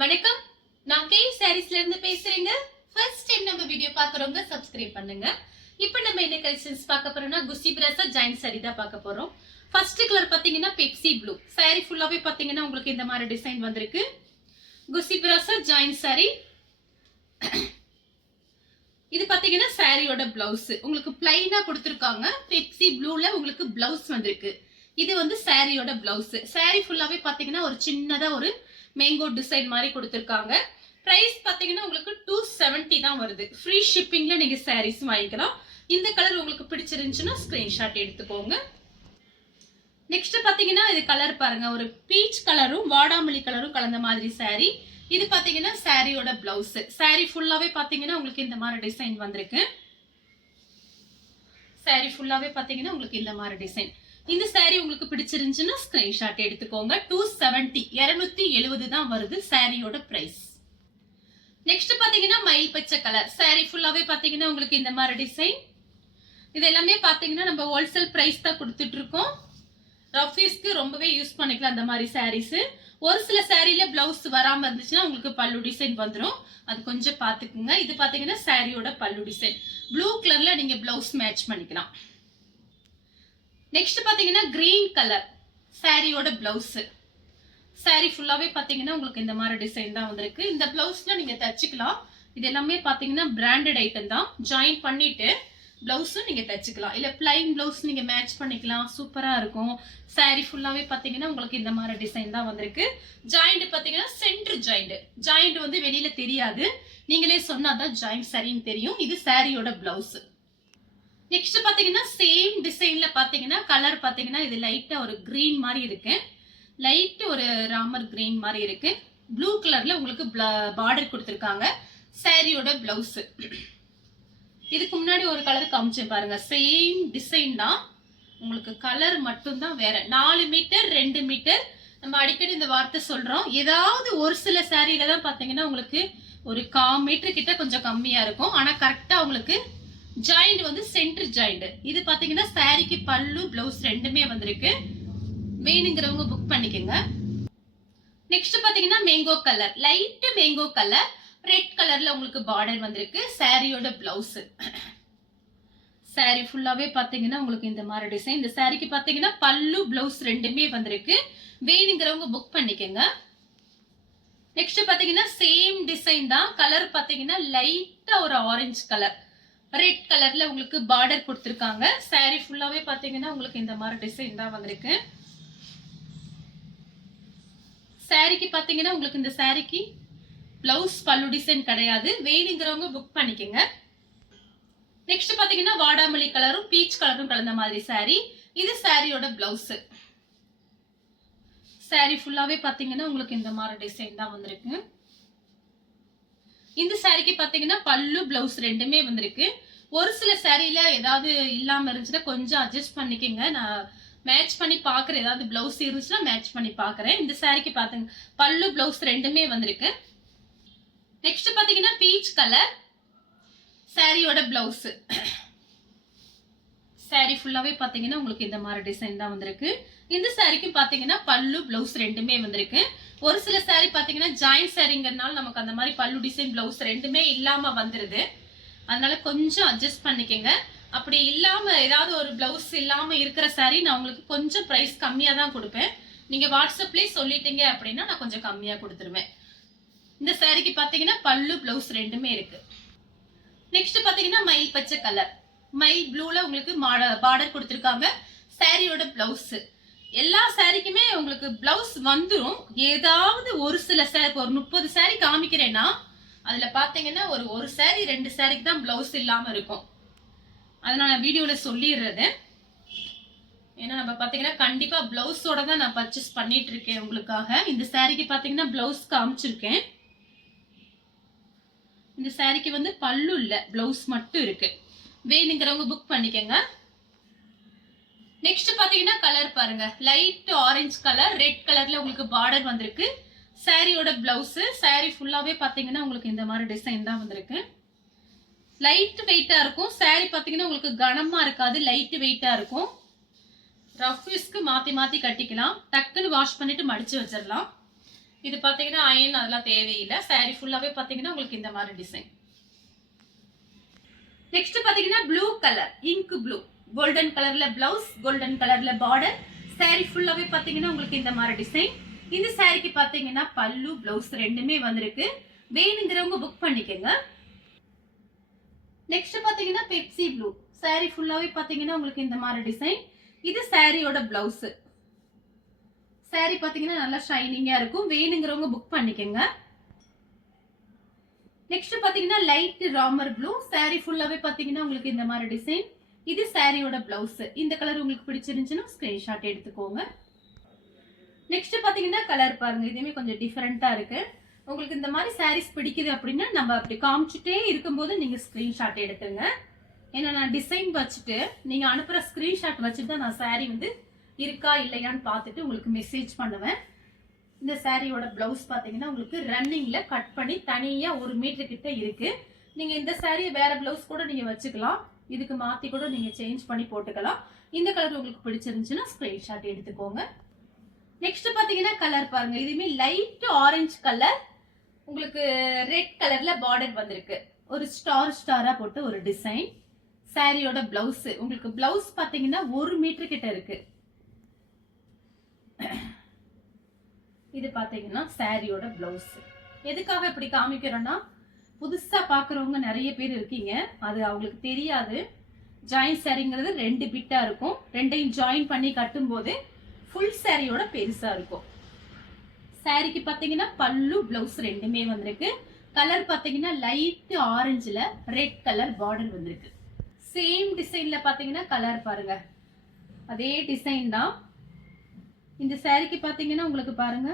வணக்கம், நான் கே சாரீஸ்ல இருந்து பேசுறேங்க. ஃபர்ஸ்ட் டைம் நம்ம வீடியோ பாக்குறவங்க சப்ஸ்கிரைப் பண்ணுங்க. இப்போ நம்ம என்ன கலெக்ஷன்ஸ் பார்க்க போறோம்னா குசி பிரசா ஜாயிண்ட் சாரி தான் பார்க்க போறோம். ஃபர்ஸ்ட் கலர் பாத்தீங்கன்னா பெப்சி ப்ளூ. சாரி ஃபுல்லாவே பாத்தீங்கன்னா உங்களுக்கு இந்த மாதிரி டிசைன் வந்திருக்கு. குசி பிரசா ஜாயிண்ட் சாரி. இது பாத்தீங்கன்னா சாரியோட பிளவுஸ் உங்களுக்கு பிளைனா கொடுத்திருக்காங்க. பெப்சி ப்ளூல உங்களுக்கு பிளவுஸ் வந்திருக்கு. இது வந்து சாரியோட பிளவுஸ். சாரி ஃபுல்லாவே பாத்தீங்கன்னா ஒரு சின்னதா ஒரு மேங்கோ டிசைன் மாதிரி கொடுத்திருக்காங்க. பிரைஸ் பாத்தீங்கன்னா உங்களுக்கு 270 தான் வருது. ஃப்ரீ ஷிப்பிங்ல நீங்க சாரீஸ் வாங்கிக்கலாம். இந்த கலர் உங்களுக்கு பிடிச்சிருந்துச்சுன்னா ஸ்கிரீன்ஷாட் எடுத்துக்கோங்க. நெக்ஸ்ட் பாத்தீங்கன்னா இது கலர் பாருங்க, ஒரு பீச் கலரும் வாடாமல்லி கலரும் கலந்த மாதிரி சாரி. இது பாத்தீங்கன்னா சாரியோட பிளவுஸ். சாரி ஃபுல்லாவே பாத்தீங்கன்னா உங்களுக்கு இந்த மாதிரி டிசைன் வந்திருக்கு. சாரி ஃபுல்லாவே பாத்தீங்கன்னா உங்களுக்கு இந்த மாதிரி டிசைன். இந்த சாரி உங்களுக்கு பிடிச்சிருந்துச்சுன்னா ஸ்கிரீன்ஷாட் எடுத்துக்கோங்க. 270 தான் வருது சாரியோட பிரைஸ். நெக்ஸ்ட் பாத்தீங்கன்னா மயில் பச்சை கலர். சாரி ஃபுல்லாவே பாத்தீங்கன்னா உங்களுக்கு இந்த மாதிரி டிசைன். இது எல்லாமே பாத்தீங்கன்னா நம்ம ஹோல்சேல் பிரைஸ் தான் கொடுத்துட்டு இருக்கோம். ரஃபீஸ்க்கு ரொம்பவே யூஸ் பண்ணிக்கலாம் அந்த மாதிரி சாரீஸ். ஒரு சில சாரியில பிளவுஸ் வராம இருந்துச்சுன்னா உங்களுக்கு பல்லு டிசைன் வந்துடும். அது கொஞ்சம் பாத்துக்குங்க. இது பாத்தீங்கன்னா சாரியோட பல்லு டிசைன். ப்ளூ கலர்ல நீங்க பிளவுஸ் மேட்ச் பண்ணிக்கலாம். நெக்ஸ்ட் பாத்தீங்கன்னா கிரீன் கலர் சாரியோட பிளவுஸ். சாரி ஃபுல்லாவே பாத்தீங்கன்னா உங்களுக்கு இந்த மாதிரி டிசைன் தான் வந்திருக்கு. இந்த பிளவுஸ்ல நீங்க தச்சுக்கலாம். இது எல்லாமே பாத்தீங்கன்னா பிராண்டட் ஐட்டம் தான். ஜாயின் பண்ணிட்டு பிளவுஸும் நீங்க தச்சுக்கலாம். இல்ல பிளைன் பிளவுஸ் நீங்க மேட்ச் பண்ணிக்கலாம். சூப்பரா இருக்கும். சாரி ஃபுல்லாவே பாத்தீங்கன்னா உங்களுக்கு இந்த மாதிரி டிசைன் தான் வந்திருக்கு. ஜாயிண்ட் பாத்தீங்கன்னா சென்டர் ஜாயிண்ட். ஜாயிண்ட் வந்து வெளியில தெரியாது. நீங்களே சொன்னாதான் ஜாயிண்ட் சரின்னு தெரியும். இது சாரியோட பிளவுஸ். நெக்ஸ்ட் பாத்தீங்கன்னா சேம் டிசைன்ல பாத்தீங்கன்னா கலர் பாத்தீங்கன்னா இது லைட்டா ஒரு கிரீன் மாதிரி இருக்கு. லைட் ஒரு ராமர் கிரீன் மாதிரி இருக்கு. ப்ளூ கலர்ல உங்களுக்கு பார்டர் கொடுத்திருக்காங்க. சாரியோட பிளவுஸ். இதுக்கு முன்னாடி ஒரு கலர் காமிச்சேன் பாருங்க. சேம் டிசைன் தான். உங்களுக்கு கலர் மட்டும் தான் வேற. 4 மீட்டர் 2 மீட்டர். நம்ம அடிக்கடி இந்த வார்த்தை சொல்றோம். ஏதாவது ஒரு சில சாரியில தான் பாத்தீங்கன்னா உங்களுக்கு ஒரு 1/4 மீட்டர் கிட்ட கொஞ்சம் கம்மியா இருக்கும். ஆனா கரெக்டா உங்களுக்கு ஜாயிண்ட் வந்து சென்டர் ஜாயிண்ட். இது பாத்தீங்கன்னா சாரிக்கு பல்லு பிளவுஸ் ரெண்டுமே வந்திருக்கு. வேணுங்கிறவங்க புக் பண்ணிக்கோங்க. நெக்ஸ்ட் பாத்தீங்கன்னா mango colour. Light mango colour. Red கலர்ல உங்களுக்கு பார்டர் வந்திருக்கு. சாரியோட பிளவுஸ். சாரி ஃபுல்லாவே பாத்தீங்கன்னா உங்களுக்கு இந்த மாதிரி டிசைன். இந்த சாரிக்கு பாத்தீங்கன்னா பல்லு பிளவுஸ் ரெண்டுமே வந்திருக்கு. வேணுங்கிறவங்க புக் பண்ணிக்கோங்க. நெக்ஸ்ட் பாத்தீங்கன்னா சேம் டிசைன் தான். கலர் பாத்தீங்கன்னா லைட்டா ஒரு ஆரஞ்சு கலர். ரெட் கலர்ல உங்களுக்கு பார்டர் கொடுத்திருக்காங்க. சாரி ஃபுல்லாவே பாத்தீங்கன்னா உங்களுக்கு இந்த மாதிரி டிசைன் தான் வந்திருக்கு. சாரிக்கு பாத்தீங்கன்னா உங்களுக்கு இந்த சாரிக்கு பிளவுஸ் பல்லு டிசைன் கிடையாது. வேணுங்கிறவங்க புக் பண்ணிக்கோங்க. நெக்ஸ்ட் பாத்தீங்கன்னா வாடாமல்லி கலரும் பீச் கலரும் கலந்த மாதிரி சாரி. இது சாரியோட பிளவுஸ். சாரி ஃபுல்லாவே பாத்தீங்கன்னா உங்களுக்கு இந்த மாதிரி டிசைன் தான் வந்திருக்கு. இந்த சாரிக்கு பாத்தீங்கன்னா பல்லு பிளவுஸ் ரெண்டுமே வந்திருக்கு. ஒரு சில சாரியில ஏதாவது இல்லாம இருந்துச்சுன்னா கொஞ்சம் அட்ஜஸ்ட் பண்ணிக்கங்க. நான் மேட்ச் பண்ணி பாக்குறேன். ஏதாவது பிளவுஸ் இருந்துச்சுன்னா மேட்ச் பண்ணி பாக்குறேன். இந்த சாரிக்கு பாத்துங்க பல்லு பிளவுஸ் ரெண்டுமே வந்திருக்கு. நெக்ஸ்ட் பாத்தீங்கன்னா பீச் கலர். சாரியோட பிளவுஸ். சாரி ஃபுல்லாவே பாத்தீங்கன்னா உங்களுக்கு இந்த மாதிரி டிசைன் தான் வந்திருக்கு. இந்த சாரிக்கு பாத்தீங்கன்னா பல்லு பிளவுஸ் ரெண்டுமே வந்திருக்கு. ஒரு சில சாரி பாத்தீங்கன்னா ஜாயிண்ட் சாரிங்கிறதுனால நமக்கு அந்த மாதிரி பல்லு டிசைன் பிளவுஸ் ரெண்டுமே இல்லாம வந்துருது. அதனால கொஞ்சம் அட்ஜஸ்ட் பண்ணிக்கங்க. அப்படி இல்லாம ஏதாவது ஒரு பிளவுஸ் இல்லாம இருக்கிற சாரி நான் உங்களுக்கு கொஞ்சம் பிரைஸ் கம்மியா தான் கொடுப்பேன். நீங்க வாட்ஸ்அப்லயே சொல்லிட்டீங்க அப்படின்னா நான் கொஞ்சம் கம்மியா கொடுத்துருவேன். இந்த சாரிக்கு பாத்தீங்கன்னா பல்லு பிளவுஸ் ரெண்டுமே இருக்கு. நெக்ஸ்ட் பாத்தீங்கன்னா மயில் பச்சை கலர். மயில் ப்ளூல உங்களுக்கு பார்டர் கொடுத்திருக்காங்க. சாரியோட பிளவுஸ். எல்லா சாரிக்குமே உங்களுக்கு பிளவுஸ் வந்துடும். ஏதாவது ஒரு சில சாரி ஒரு 30 சாரி காமிக்கிறேன்னா அதுல பாத்தீங்கன்னா ஒரு சாரி 2 சாரிக்கு தான் பிளவுஸ் இல்லாம இருக்கும். அதனால வீடியோல சொல்லிடுறது. ஏன்னா நம்ம பாத்தீங்கன்னா கண்டிப்பா பிளவுஸோட தான் நான் பர்ச்சேஸ் பண்ணிட்டு இருக்கேன் உங்களுக்காக. இந்த சாரிக்கு பாத்தீங்கன்னா பிளவுஸ் காமிச்சிருக்கேன். இந்த சாரிக்கு வந்து பல்லு இல்ல, பிளவுஸ் மட்டும் இருக்கு. வேணுங்கிறவங்க புக் பண்ணிக்கங்க. நெக்ஸ்ட் பாத்தீங்கன்னா கலர் பாருங்க. Light orange colour. ரெட் கலர்ல உங்களுக்கு பார்டர் வந்திருக்கு. சாரியோட பிளவுஸ். சாரி ஃபுல்லாவே பாத்தீங்கன்னா உங்களுக்கு இந்த மாதிரி டிசைன் தான் வந்திருக்கு. லைட் வெயிட்டா இருக்கும். சாரி பாத்தீங்கன்னா உங்களுக்கு கனமா இருக்காது. லைட் வெயிட்டா இருக்கும். ரஃப் யூஸ்க்கு மாத்தி மாத்தி கட்டிக்கலாம். டக்குன்னு வாஷ் பண்ணிட்டு மடிச்சு வச்சிடலாம். இது பாத்தீங்கன்னா அயன் அதெல்லாம் தேவையில்லை. saree ஃபுல்லாவே பாத்தீங்கன்னா உங்களுக்கு இந்த மாதிரி டிசைன். நெக்ஸ்ட் பாத்தீங்கன்னா blue colour, ink blue, golden கலர்ல பிளவுஸ், கோல்டன் கலர்ல பார்டர், saree ஃபுல்லாவே பாத்தீங்கன்னா உங்களுக்கு இந்த மாதிரி டிசைன். இந்த சாரிக்கு பாத்தீங்கன்னா பல்லு பிளவுஸ் ரெண்டுமே வந்திருக்கு. வேணுங்கிறவங்க புக் பண்ணிக்கோங்க. நெக்ஸ்ட் பாத்தீங்கன்னா பெப்சி ப்ளூ, saree ஃபுல்லாவே பாத்தீங்கன்னா உங்களுக்கு இந்த மாதிரி டிசைன். இது சாரியோட பிளவுஸ். saree பாத்தீங்கன்னா நல்லா ஷைனிங்கா இருக்கும். வேணுங்கிறவங்க புக் பண்ணிக்கோங்க. நெக்ஸ்ட் பாத்தீங்கன்னா லைட் ராமர் ப்ளூ, saree ஃபுல்லாவே பாத்தீங்கன்னா உங்களுக்கு இந்த மாதிரி டிசைன். இது சாரியோட பிளவுஸ். இந்த கலர் உங்களுக்கு பிடிச்சிருந்துச்சுன்னா ஸ்கிரீன்ஷாட் எடுத்துக்கோங்க. நெக்ஸ்ட் பாத்தீங்கன்னா கலர் பாருங்க, இதுவுமே கொஞ்சம் டிஃபரெண்டா இருக்கு. உங்களுக்கு இந்த மாதிரி சாரீஸ் பிடிக்குது அப்படின்னா நம்ம அப்படி காமிச்சுட்டே இருக்கும்போது நீங்க ஸ்கிரீன்ஷாட் எடுத்துங்க. ஏன்னா நான் டிசைன் வச்சுட்டு நீங்க அனுப்புற ஸ்கிரீன்ஷாட் வச்சுட்டு தான் நான் சாரீ வந்து இருக்கா இல்லையான்னு பார்த்துட்டு உங்களுக்கு மெசேஜ் பண்ணுவேன். இந்த சாரியோட பிளவுஸ் பாத்தீங்கன்னா உங்களுக்கு ரன்னிங்ல கட் பண்ணி தனியா 1 மீட்டர் கிட்ட இருக்கு. நீங்க இந்த சாரியை வேற பிளவுஸ் கூட நீங்க வச்சுக்கலாம். இதுக்கு மாத்தி கூட நீங்க சேஞ்ச் பண்ணி போட்டுக்கலாம். இந்த கலர் உங்களுக்கு பிடிச்சிருந்துச்சுன்னா ஸ்கிரீன்ஷாட் எடுத்துக்கோங்க. நெக்ஸ்ட் பாத்தீங்கன்னா கலர் பாருங்க, இதுவுமே லைட் ஆரஞ்சு கலர், உங்களுக்கு ரெட் கலர்ல பார்டர் வந்திருக்கு. ஒரு ஸ்டாரா போட்டு ஒரு டிசைன். சாரியோட பிளவுஸ் உங்களுக்கு பிளவுஸ் பாத்தீங்கன்னா 1 மீட்டர் கிட்ட இருக்கு. இது பாத்தீங்கன்னா சாரியோட பிளவுஸ். எதுக்காக இப்படி காமிக்கிறோம்னா புதுசா பாக்குறவங்க நிறைய பேர் இருக்கீங்க, அது அவங்களுக்கு தெரியாது. ஜாயின் சாரிங்கிறது 2 பிட்டா இருக்கும். ரெண்டையும் ஜாயின் பண்ணி கட்டும் போது ஃபுல் சாரியோட பெருசா இருக்கும். சாரிக்கு பாத்தீங்கன்னா பல்லு பிளவுஸ் ரெண்டுமே வந்திருக்கு. கலர் பாத்தீங்கன்னா லைட் ஆரஞ்சுல ரெட் கலர் பார்டர் வந்திருக்கு. சேம் டிசைன்ல பாத்தீங்கன்னா கலர் பாருங்க, அதே டிசைன் தான். இந்த சாரிக்கு பாத்தீங்கன்னா உங்களுக்கு பாருங்க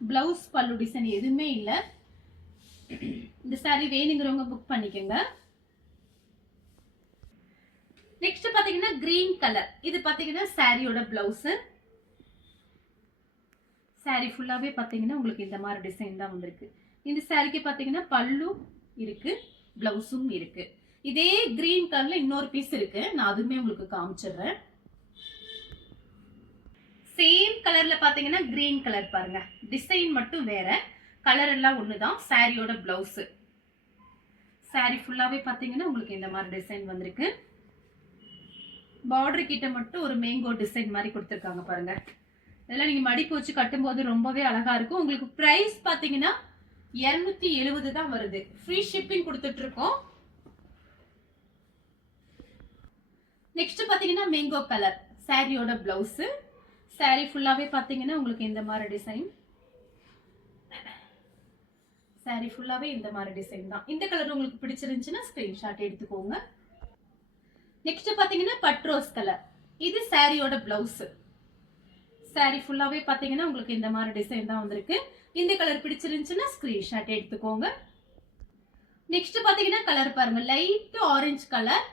பிளவுஸ் பல்லு டிசைன் எதுவுமே இல்ல. இந்த சாரி வேணுங்கிறவங்க புக் பண்ணிக்கோங்க. நெக்ஸ்ட் பாத்தீங்கன்னா கிரீன் கலர், இது பாத்தீங்கன்னா சாரியோட பிளவுஸ். சாரி ஃபுல்லாவே பாத்தீங்கன்னா உங்களுக்கு இந்த மாதிரி டிசைன் தான் வந்திருக்கு. இந்த சாரிக்கு பாத்தீங்கன்னா பல்லு இருக்கு, பிளவுஸும் இருக்கு. இதே கிரீன் கலர்ல இன்னொரு பீஸ் இருக்கு, நான் அதுவுமே உங்களுக்கு காமிச்சிடுறேன். சேம் கலர்ல பாத்தீங்கன்னா கிரீன் கலர் பாருங்க, டிசைன் மட்டும் வேற, கலர் எல்லாம் ஒண்ணுதான். சாரியோட பிளவுஸ். சாரி ஃபுல்லாவே பாத்தீங்கன்னா உங்களுக்கு இந்த மாதிரி டிசைன் வந்திருக்கு. பார்டர் கிட்ட மட்டும் ஒரு மேங்கோ டிசைன் மாதிரி கொடுத்துருக்காங்க பாருங்க. இதெல்லாம் நீங்க மடிப்பு வச்சு கட்டும் போது ரொம்பவே அழகா இருக்கும். உங்களுக்கு பிரைஸ் பாத்தீங்கன்னா 270 தான் வருது. ஃப்ரீ ஷிப்பிங் கொடுத்துட்டு இருக்கோம். நெக்ஸ்ட் பாத்தீங்கன்னா மேங்கோ கலர், சாரியோட பிளவுஸ். சாரி ஃபுல்லாவே பாத்தீங்கன்னா உங்களுக்கு இந்த மாதிரி டிசைன். சாரி ஃபுல்லாவே இந்த மாதிரி டிசைன் தான். இந்த கலர் உங்களுக்கு பிடிச்சிருந்துச்சுன்னா ஸ்கிரீன்ஷாட் எடுத்துக்கோங்க. நெக்ஸ்ட் பாத்தீங்கன்னா பட்ரோஸ் கலர், இது சாரியோட பிளவுஸ். சாரி ஃபுல்லாவே பாத்தீங்கன்னா உங்களுக்கு இந்த மாதிரி டிசைன் தான் வந்திருக்கு. இந்த கலர் பிடிச்சிருந்துச்சுன்னா ஸ்கிரீன்ஷாட் எடுத்துக்கோங்க. நெக்ஸ்ட் பாத்தீங்கன்னா கலர் பாருங்க, லைட் ஆரஞ்சு கலர்,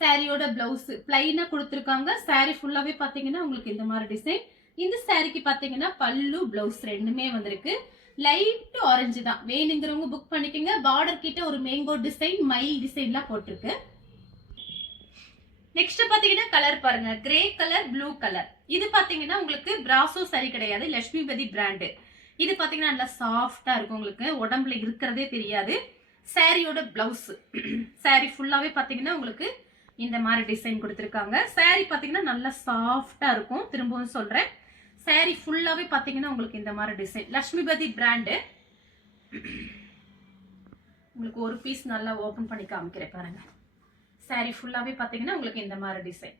சாரியோட பிளவுஸ் பிளைனா கொடுத்துருக்காங்க. சாரி ஃபுல்லாவே பாத்தீங்கன்னா உங்களுக்கு இந்த மாதிரி டிசைன். இந்த சாரிக்கு பாத்தீங்கன்னா பல்லு பிளவுஸ் ரெண்டுமே வந்திருக்கு. லைட் ஆரஞ்சு தான். வேணுங்கிறவங்க புக் பண்ணிக்கோங்க. பார்டர் கிட்ட ஒரு மேங்கோ டிசைன், மயில் டிசைன்லாம் போட்டிருக்கு. நெக்ஸ்ட் பாத்தீங்கன்னா கலர் பாருங்க, கிரே கலர், ப்ளூ கலர். இது பாத்தீங்கன்னா உங்களுக்கு பிராசோ சாரி கிடையாது, லட்சுமிபதி பிராண்ட். இது பாத்தீங்கன்னா நல்லா சாஃப்டா இருக்கும், உங்களுக்கு உடம்புல இருக்கிறதே தெரியாது. சாரியோட பிளவுஸ். சாரி ஃபுல்லாவே பாத்தீங்கன்னா உங்களுக்கு இந்த மாதிரி டிசைன் கொடுத்துருக்காங்க. சாரி பாத்தீங்கன்னா நல்லா சாஃப்டா இருக்கும். திரும்பவும் சொல்றேன், சாரி ஃபுல்லாவே பாத்தீங்கன்னா உங்களுக்கு இந்த மாதிரி டிசைன், லட்சுமிபதி பிராண்ட். உங்களுக்கு ஒரு பீஸ் நல்லா ஓபன் பண்ணி காமிக்கிறேன் பாருங்க. சாரி ஃபுல்லாவே பாத்தீங்கன்னா உங்களுக்கு இந்த மாதிரி டிசைன்.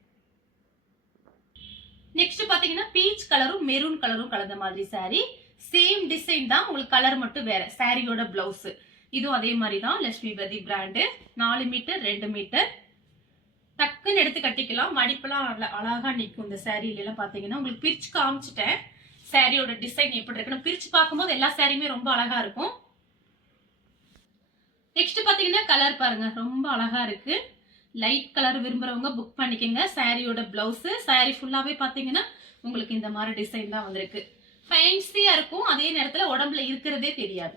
நெக்ஸ்ட் பாத்தீங்கன்னா பீச் கலரும் மெரூன் கலரும் கலந்த மாதிரி சாரி. சேம் டிசைன் தான், உங்களுக்கு கலர் மட்டும் வேற. சாரியோட பிளவுஸ் இதுவும் அதே மாதிரி தான், லட்சுமிபதி பிராண்ட். 4 metre 2 metre. டக்குன்னு எடுத்து கட்டிக்கலாம். மடிப்பெல்லாம் அழகா நிற்கும். இந்த சாரியில எல்லாம் பாத்தீங்கன்னா உங்களுக்கு பிரிச்சு காமிச்சிட்டேன் சாரியோட டிசைன் எப்படி இருக்குன்னு. பிரிச்சு பார்க்கும்போது எல்லா சாரியுமே ரொம்ப அழகா இருக்கும். நெக்ஸ்ட் பாத்தீங்கன்னா கலர் பாருங்க, ரொம்ப அழகா இருக்கு. லைட் கலர் விரும்புறவங்க புக் பண்ணிக்கோங்க. சாரியோட பிளவுஸ். சாரி ஃபுல்லாவே பாத்தீங்கன்னா உங்களுக்கு இந்த மாதிரி டிசைன் தான் வந்திருக்கு. ஃபேன்சியா இருக்கும், அதே நேரத்துல உடம்புல இருக்கிறதே தெரியாது.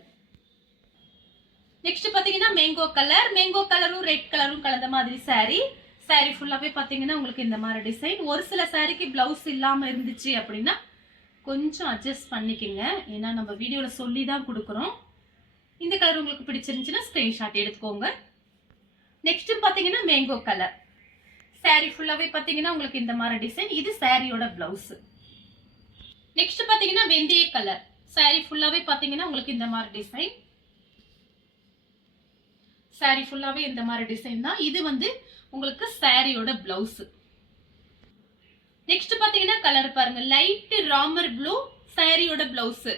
நெக்ஸ்ட் பாத்தீங்கன்னா மேங்கோ கலர், மேங்கோ கலரும் ரெட் கலரும் கலந்த மாதிரி சாரி. சாரி ஃபுல்லாவே பாத்தீங்கன்னா உங்களுக்கு இந்த மாதிரி டிசைன். ஒரு சில சாரிக்கு பிளவுஸ் இல்லாம இருந்துச்சு அப்படின்னா கொஞ்சம் அட்ஜஸ்ட் பண்ணிக்கங்க, ஏன்னா நம்ம வீடியோல சொல்லி தான் கொடுக்குறோம். இந்த கலர் உங்களுக்கு பிடிச்சிருந்துச்சுன்னா ஸ்கிரீன்ஷாட் எடுத்துக்கோங்க. நெக்ஸ்ட் பாத்தீங்கன்னா மேங்கோ கலர். saree ஃபுல்லாவே பாத்தீங்கன்னா உங்களுக்கு இந்த மாதிரி டிசைன். இது சாரியோட பிளவுஸ். நெக்ஸ்ட் பாத்தீங்கன்னா வெந்தய கலர். saree ஃபுல்லாவே பாத்தீங்கன்னா உங்களுக்கு இந்த மாதிரி டிசைன். saree ஃபுல்லாவே இந்த மாதிரி டிசைன் தான். இது வந்து உங்களுக்கு சாரியோட பிளவுஸ். நெக்ஸ்ட் பாத்தீங்கன்னா கலர் பாருங்க, லைட் ராமர் ப்ளூ சாரியோட பிளவுஸ்.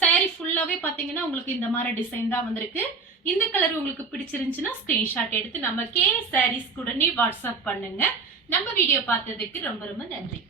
saree ஃபுல்லாவே பாத்தீங்கன்னா உங்களுக்கு இந்த மாதிரி டிசைன் தான் வந்திருக்கு. இந்த கலர் உங்களுக்கு பிடிச்சிருந்துச்சுன்னா ஸ்கிரீன்ஷாட் எடுத்து நம்ம கே சாரீஸ் உடனே வாட்ஸ்அப் பண்ணுங்க. நம்ம வீடியோ பார்த்ததுக்கு ரொம்ப ரொம்ப நன்றி.